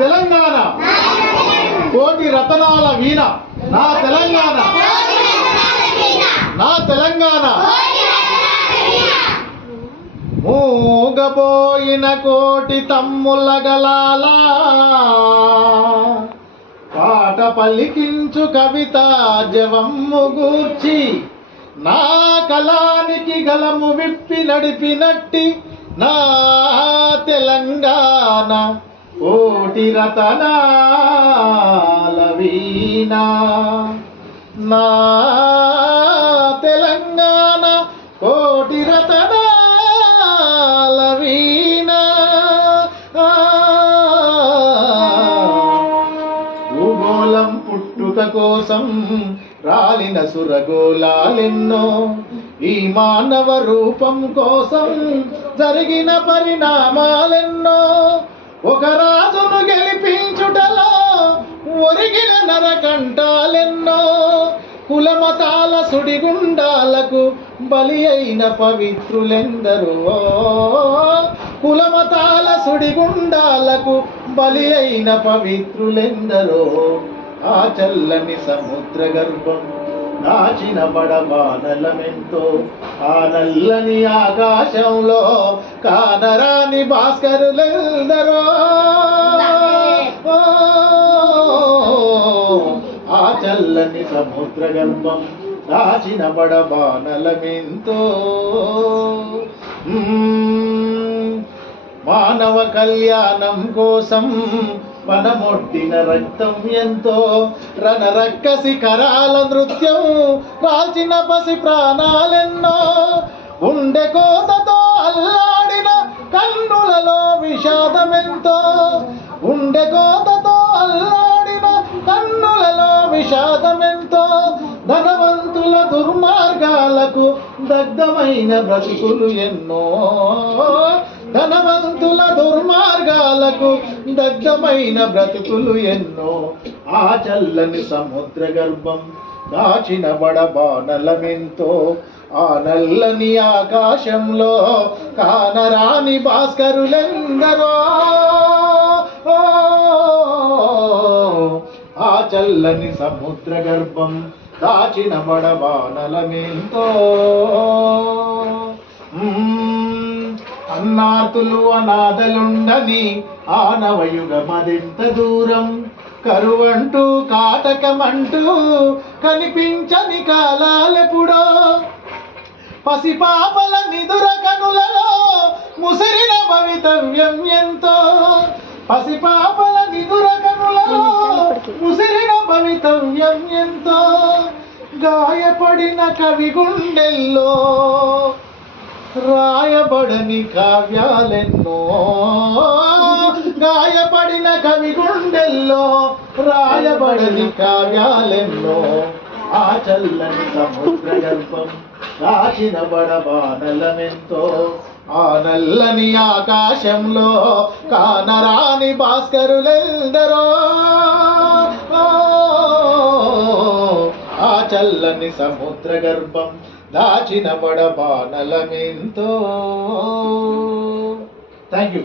తెలంగాణ కోటి రతనాల వీణ, నా తెలంగాణ, నా తెలంగాణ. మూగబోయిన కోటి తమ్ముల గలాల పాట పలికించు కవిత జవమ్ము గూర్చి, నా కలానికి గలము విప్పి నడిపినట్టి నా తెలంగాణ కోటి రతనాల వీణ, నా తెలంగాణ కోటి రతనాల వీణ. భూగోళం పుట్టుక కోసం రాలిన సురగోళాలెన్నో, ఈ మానవ రూపం కోసం జరిగిన పరిణామాలెన్నో, ఒక రాజును గెలిపించుటలో ఒరిగిన నరకంఠాలెన్నో, కులమతాల సుడిగుండాలకు బలి అయిన పవిత్రులెందరో, కులమతాల సుడిగుండాలకు బలి అయిన పవిత్రులెందరో. ఆ చల్లని సముద్ర గర్భం దాచిన బడబానలమెంతో, ఆ నల్లని ఆకాశంలో కానరాని భాస్కరులెందరో. ఆ చల్లని సముద్ర గర్భం దాచిన బడబానలమెంతో, మానవ కళ్యాణం కోసం మనమొడ్డిన రక్తం ఎంతో, రణరక్కసి కరాల నృత్యం రాల్చిన పసి ప్రాణాలెన్నో, గుండె కోతతో అల్లాడిన కన్నులలో విషాదమెంతో, గుండె కోతతో అల్లాడిన కన్నులలో విషాదమెంతో, ధనవంతుల దుర్మార్గాలకు దగ్ధమైన బ్రతుకులు ఎన్నో, ధనవంతుల దుర్మార్గాలకు దగ్ధమైన బ్రతుకులు ఎన్నో. ఆ చల్లని సముద్ర గర్భం దాచిన బడబానలమెంతో, ఆ నల్లని ఆకాశంలో కానరాని భాస్కరులెందరో. ఆ చల్లని సముద్ర గర్భం దాచిన బడబానలమెంతో, అన్నార్తులు అనాథలుండని ఆనవయుగమదెంత దూరం, కరువంటూ కాటకమంటూ కనిపించని కాలాలెప్పుడో, పసిపాపల నిదుర కనులలో ముసిరిన భవితవ్యం ఎంతో, పసిపాపల నిదుర కనులలో ముసిరిన భవితవ్యం ఎంతో, గాయపడిన కవి గుండెల్లో రాయబడని కావ్యాలెన్నో, గాయపడిన కవి గుండెల్లో రాయబడని కావ్యాలెన్నో. ఆ చల్లని సముద్ర గర్భం దాచిన బడబానలమెంతో, ఆ నల్లని ఆకాశంలో కానరాని భాస్కరులెందరో. ఆ చల్లని సముద్ర గర్భం దాచిన బడబానలమెంతో. Thank you.